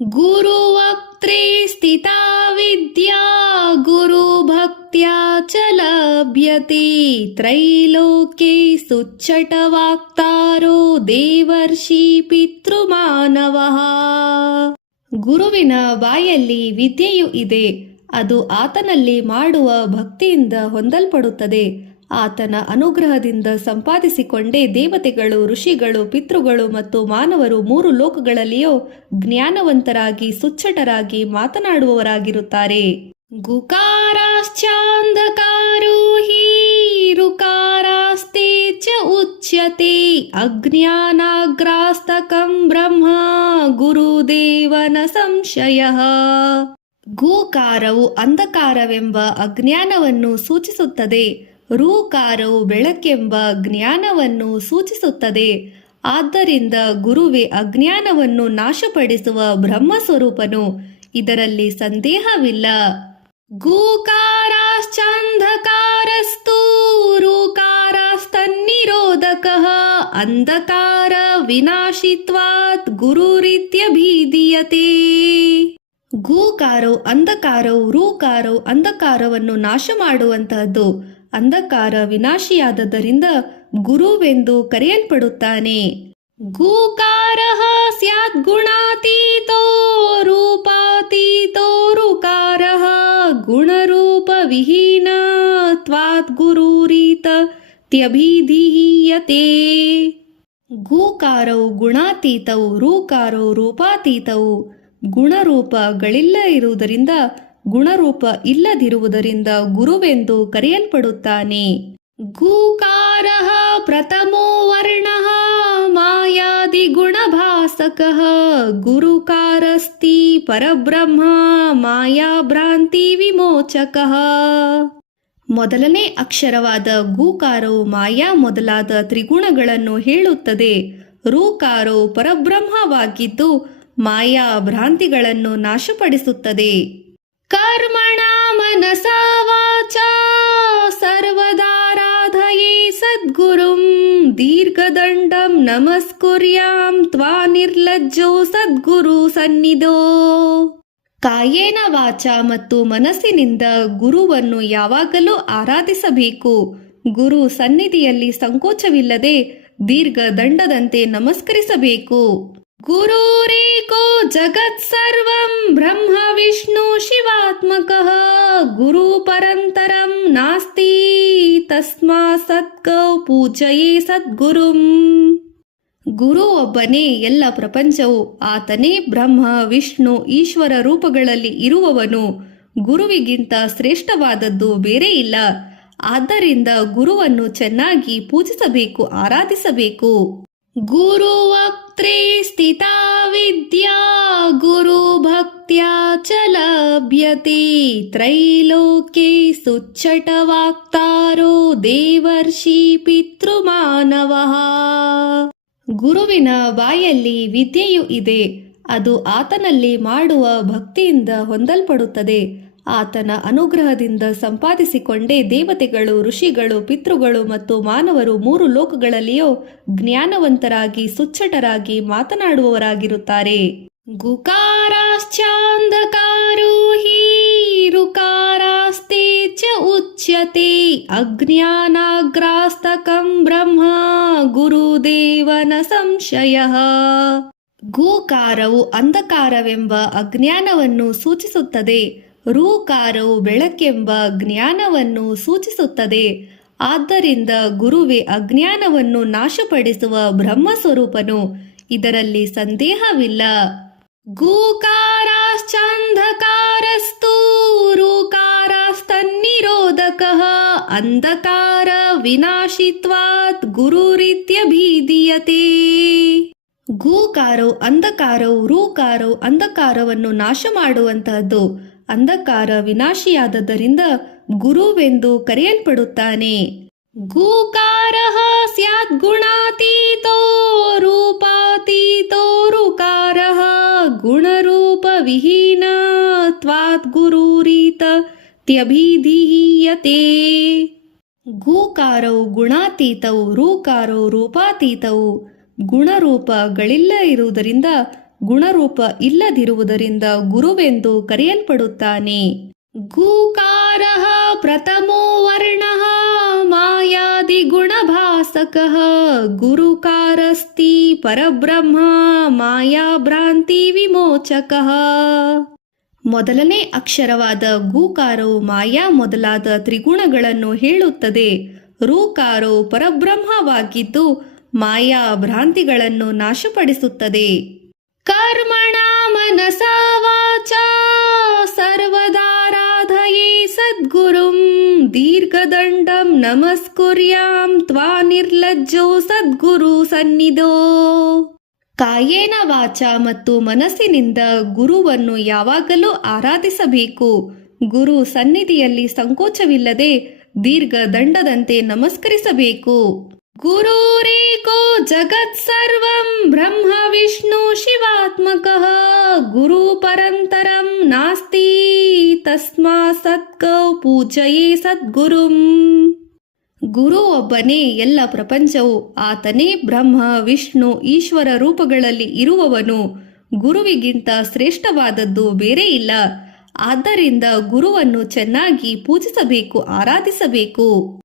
गुरुवक्त्रे स्थिता विद्या गुरुभक्त्या च लभ्यते त्रैलोक्ये सुच्चटवाक्तारो ದೇವರ್ಷಿ ಪಿತೃಮಾನವಃ. ಗುರುವಿನ ಬಾಯಲ್ಲಿ ವಿದ್ಯೆಯು ಇದೆ, ಅದು ಆತನಲ್ಲಿ ಮಾಡುವ ಭಕ್ತಿಯಿಂದ ಹೊಂದಲ್ಪಡುತ್ತದೆ. ಆತನ ಅನುಗ್ರಹದಿಂದ ಸಂಪಾದಿಸಿಕೊಂಡೇ ದೇವತೆಗಳು, ಋಷಿಗಳು, ಪಿತೃಗಳು ಮತ್ತು ಮಾನವರು ಮೂರು ಲೋಕಗಳಲ್ಲಿಯೂ ಜ್ಞಾನವಂತರಾಗಿ ಸುಚ್ಚಟರಾಗಿ ಮಾತನಾಡುವವರಾಗಿರುತ್ತಾರೆ. ಗುಕಾರಾಶ್ಚಾಂಧಕಾರೋ ಹಿ ಋಕಾರಾಸ್ತೆ ಚ ಉಚ್ಯತೆ ಅಜ್ಞಾನಾಗ್ರಾಸ್ತಕಂ ಬ್ರಹ್ಮ ಗುರುದೇವನ ಸಂಶಯಃ. ಗೂಕಾರವು ಅಂಧಕಾರವೆಂಬ ಅಜ್ಞಾನವನ್ನು ಸೂಚಿಸುತ್ತದೆ. ಋಕಾರವು ಬೆಳಕೆಂಬ ಜ್ಞಾನವನ್ನು ಸೂಚಿಸುತ್ತದೆ. ಆದ್ದರಿಂದ ಗುರುವೇ ಅಜ್ಞಾನವನ್ನು ನಾಶಪಡಿಸುವ ಬ್ರಹ್ಮಸ್ವರೂಪನು, ಇದರಲ್ಲಿ ಸಂದೇಹವಿಲ್ಲ. ಗೂಕಾರಾಶ್ಚಾಂಧಕಾರಸ್ತು ಋಕಾರಾಸ್ತನ್ನಿರೋಧಕಃ ಅಂಧಕಾರ ವಿನಾಶಿತ್ವಾತ್ ಗುರುರಿತ್ಯಭಿಧೀಯತೆ. ಗೂಕಾರವು ಅಂಧಕಾರವು, ಋಕಾರವು ಅಂಧಕಾರವನ್ನು ನಾಶ ಮಾಡುವಂತಹದ್ದು. ಅಂಧಕಾರ ವಿನಾಶಿಯಾದದ್ದರಿಂದ ಗುರುವೆಂದು ಕರೆಯಲ್ಪಡುತ್ತಾನೆ. ಗೂಕಾರಃ ಸ್ಯಾತ್ ಗುಣಾತೀತೋ ರೂಪಾತೀತೋ ಋಕಾರಃ ಗುಣರೂಪ ವಿಹೀನತ್ವಾತ್ ಗುರುರಿತ್ಯಭಿಧೀಯತೆ. ಗೂಕಾರವು ಗುಣಾತೀತವು, ಋಕಾರವು ರೂಪಾತೀತವು. ಗುಣರೂಪಗಳಿಲ್ಲ ಇರುವುದರಿಂದ, ಗುಣರೂಪ ಇಲ್ಲದಿರುವುದರಿಂದ ಗುರುವೆಂದು ಕರೆಯಲ್ಪಡುತ್ತಾನೆ. ಗೂಕಾರಃ ಪ್ರಥಮೋ ವರ್ಣಃ ಮಾಯಾದಿ ಗುಣಭಾಸಕಃ ಗುರುಕಾರಸ್ತಿ ಪರಬ್ರಹ್ಮ ಮಾಯಾಭ್ರಾಂತಿ ವಿಮೋಚಕಃ. ಮೊದಲನೇ ಅಕ್ಷರವಾದ ಗೂಕಾರವು ಮಾಯಾ ಮೊದಲಾದ ತ್ರಿಗುಣಗಳನ್ನು ಹೇಳುತ್ತದೆ. ಋಕಾರವು ಪರಬ್ರಹ್ಮವಾಗಿದ್ದು ಮಾಯಾ ಭ್ರಾಂತಿಗಳನ್ನು ನಾಶಪಡಿಸುತ್ತದೆ. ಕರ್ಮಣ ಮನಸಾ ವಾಚಾ ಸರ್ವದಾರಾಧಯೇ ಸದ್ಗುರುಂ ದೀರ್ಘದಂಡಂ ನಮಸ್ಕುರ್ಯಾಂ ತ್ವಾ ನಿರ್ಲಜ್ಜೋ ಸದ್ಗುರು ಸನ್ನಿಧೋ. ಕಾಯೇನ ವಾಚ ಮತ್ತು ಮನಸ್ಸಿನಿಂದ ಗುರುವನ್ನು ಯಾವಾಗಲೂ ಆರಾಧಿಸಬೇಕು. ಗುರು ಸನ್ನಿಧಿಯಲ್ಲಿ ಸಂಕೋಚವಿಲ್ಲದೆ ದೀರ್ಘ ದಂಡದಂತೆ ನಮಸ್ಕರಿಸಬೇಕು. ಗುರುರೇಕೋ ಜಗತ್ ಸರ್ವಂ ಬ್ರಹ್ಮ ವಿಷ್ಣು ಶಿವಾತ್ಮಕಃ ಗುರು ಪರಂತರಂ ನಾಸ್ತಿ ತಸ್ಮಾತ್ ಸದ್ಗೌ ಪೂಜಯೇ ಸದ್ಗುರುಂ. ಗುರು ಒಬ್ಬನೇ, ಎಲ್ಲ ಪ್ರಪಂಚವು ಆತನೇ ಬ್ರಹ್ಮ ವಿಷ್ಣು ಈಶ್ವರ ರೂಪಗಳಲ್ಲಿ ಇರುವವನು. ಗುರುವಿಗಿಂತ ಶ್ರೇಷ್ಠವಾದದ್ದು ಬೇರೆ ಇಲ್ಲ. ಆದ್ದರಿಂದ ಗುರುವನ್ನು ಚೆನ್ನಾಗಿ ಪೂಜಿಸಬೇಕು, ಆರಾಧಿಸಬೇಕು. ಗುರುವಕ್ತ್ರೇ ಸ್ಥಿತಾ ವಿದ್ಯಾ ಗುರುಭಕ್ತ್ಯಾ ಚ ಲಭ್ಯತೆ ತ್ರೈಲೋಕ್ಯೇ ಸುಚ್ಚಟವಾಕ್ತಾರೋ ದೇವರ್ಷಿ ಪಿತೃಮಾನವಃ. ಗುರುವಿನ ಬಾಯಲ್ಲಿ ವಿದ್ಯೆಯು ಇದೆ, ಅದು ಆತನಲ್ಲಿ ಮಾಡುವ ಭಕ್ತಿಯಿಂದ ಹೊಂದಲ್ಪಡುತ್ತದೆ. ಆತನ ಅನುಗ್ರಹದಿಂದ ಸಂಪಾದಿಸಿಕೊಂಡೇ ದೇವತೆಗಳು, ಋಷಿಗಳು, ಪಿತೃಗಳು ಮತ್ತು ಮಾನವರು ಮೂರು ಲೋಕಗಳಲ್ಲಿಯೂ ಜ್ಞಾನವಂತರಾಗಿ ಸುಚ್ಚಟರಾಗಿ ಮಾತನಾಡುವವರಾಗಿರುತ್ತಾರೆ. ಗುಕಾರಾಶ್ಚಾಂಧಕಾರೋ ಹಿ ಋಕಾರಾಸ್ತೆ ಚ ಉಚ್ಯತೆ ಅಜ್ಞಾನಾಗ್ರಾಸ್ತಕಂ ಬ್ರಹ್ಮ ಗುರುದೇವನ ಸಂಶಯಃ. ಗೂಕಾರವು ಅಂಧಕಾರವೆಂಬ ಅಜ್ಞಾನವನ್ನು ಸೂಚಿಸುತ್ತದೆ. ಋಕಾರವು ಬೆಳಕೆಂಬ ಜ್ಞಾನವನ್ನು ಸೂಚಿಸುತ್ತದೆ. ಆದ್ದರಿಂದ ಗುರುವೇ ಅಜ್ಞಾನವನ್ನು ನಾಶಪಡಿಸುವ ಬ್ರಹ್ಮಸ್ವರೂಪನು, ಇದರಲ್ಲಿ ಸಂದೇಹವಿಲ್ಲ. ಗೂಕಾರಾಶ್ಚಾಂಧಕಾರಸ್ತು ಋಕಾರಾಸ್ತನ್ನಿರೋಧಕಃ ಅಂಧಕಾರ ವಿನಾಶಿತ್ವಾತ್ ಗುರುರಿತ್ಯಭಿಧೀಯತೆ. ಗೂಕಾರವು ಅಂಧಕಾರವು, ಋಕಾರವು ಅಂಧಕಾರವನ್ನು ನಾಶ ಮಾಡುವಂತಹದ್ದು. ಅಂಧಕಾರ ವಿನಾಶಿಯಾದದ್ದರಿಂದ ಗುರುವೆಂದು ಕರೆಯಲ್ಪಡುತ್ತಾನೆ. ಗೂಕಾರಃ ಸ್ಯಾತ್ ಗುಣಾತೀತೋ ರೂಪಾತೀತೋ ಋಕಾರಃ ಗುಣರೂಪ ವಿಹೀನತ್ವಾತ್ ಗುರುರಿತ್ಯಭಿಧೀಯತೆ. ಗೂಕಾರವು ಗುಣಾತೀತವು, ಋಕಾರವು ರೂಪಾತೀತವು. ಗುಣರೂಪಗಳಿಲ್ಲ ಇರುವುದರಿಂದ ಗುಣರೂಪ ಇಲ್ಲದಿರುವುದರಿಂದ ಗುರುವೆಂದು ಕರೆಯಲ್ಪಡುತ್ತಾನೆ. ಗೂಕಾರಃ ಪ್ರಥಮೋ ವರ್ಣಃ ಮಾಯಾದಿ ಗುಣಭಾಸಕಃ ಗುರುಕಾರಸ್ತಿ ಪರಬ್ರಹ್ಮ ಮಾಯಾ ಭ್ರಾಂತಿ ವಿಮೋಚಕಃ. ಮೊದಲನೇ ಅಕ್ಷರವಾದ ಗೂಕಾರವು ಮಾಯಾ ಮೊದಲಾದ ತ್ರಿಗುಣಗಳನ್ನು ಹೇಳುತ್ತದೆ. ಋಕಾರವು ಪರಬ್ರಹ್ಮವಾಗಿದ್ದು ಮಾಯಾ ಭ್ರಾಂತಿಗಳನ್ನು ನಾಶಪಡಿಸುತ್ತದೆ. ಕರ್ಮಣ ಮನಸಾ ವಾಚಾ ಸರ್ವದಾರಾಧಯೇ ಸದ್ಗುರುಂ ದೀರ್ಘದಂಡಂ ನಮಸ್ಕುರ್ಯಾಂ ತ್ವಾ ನಿರ್ಲಜ್ಜೋ ಸದ್ಗುರು ಸನ್ನಿಧೋ. ಕಾಯೇನ ವಾಚ ಮತ್ತು ಮನಸ್ಸಿನಿಂದ ಗುರುವನ್ನು ಯಾವಾಗಲೂ ಆರಾಧಿಸಬೇಕು. ಗುರು ಸನ್ನಿಧಿಯಲ್ಲಿ ಸಂಕೋಚವಿಲ್ಲದೆ ದೀರ್ಘ ದಂಡದಂತೆ ನಮಸ್ಕರಿಸಬೇಕು. ಗುರುರೇಕೋ ಜಗತ್ ಸರ್ವಂ ಬ್ರಹ್ಮ ವಿಷ್ಣು ಶಿವಾತ್ಮಕಃ ಗುರು ಪರಂತರಂ ನಾಸ್ತಿ ತಸ್ಮಾ ಸದ್ಗೌ ಪೂಜಯೇ ಸದ್ಗುರುಂ. ಗುರು ಒಬ್ಬನೇ, ಎಲ್ಲ ಪ್ರಪಂಚವು ಆತನೇ ಬ್ರಹ್ಮ ವಿಷ್ಣು ಈಶ್ವರ ರೂಪಗಳಲ್ಲಿ ಇರುವವನು. ಗುರುವಿಗಿಂತ ಶ್ರೇಷ್ಠವಾದದ್ದು ಬೇರೆ ಇಲ್ಲ. ಆದ್ದರಿಂದ ಗುರುವನ್ನು ಚೆನ್ನಾಗಿ ಪೂಜಿಸಬೇಕು, ಆರಾಧಿಸಬೇಕು.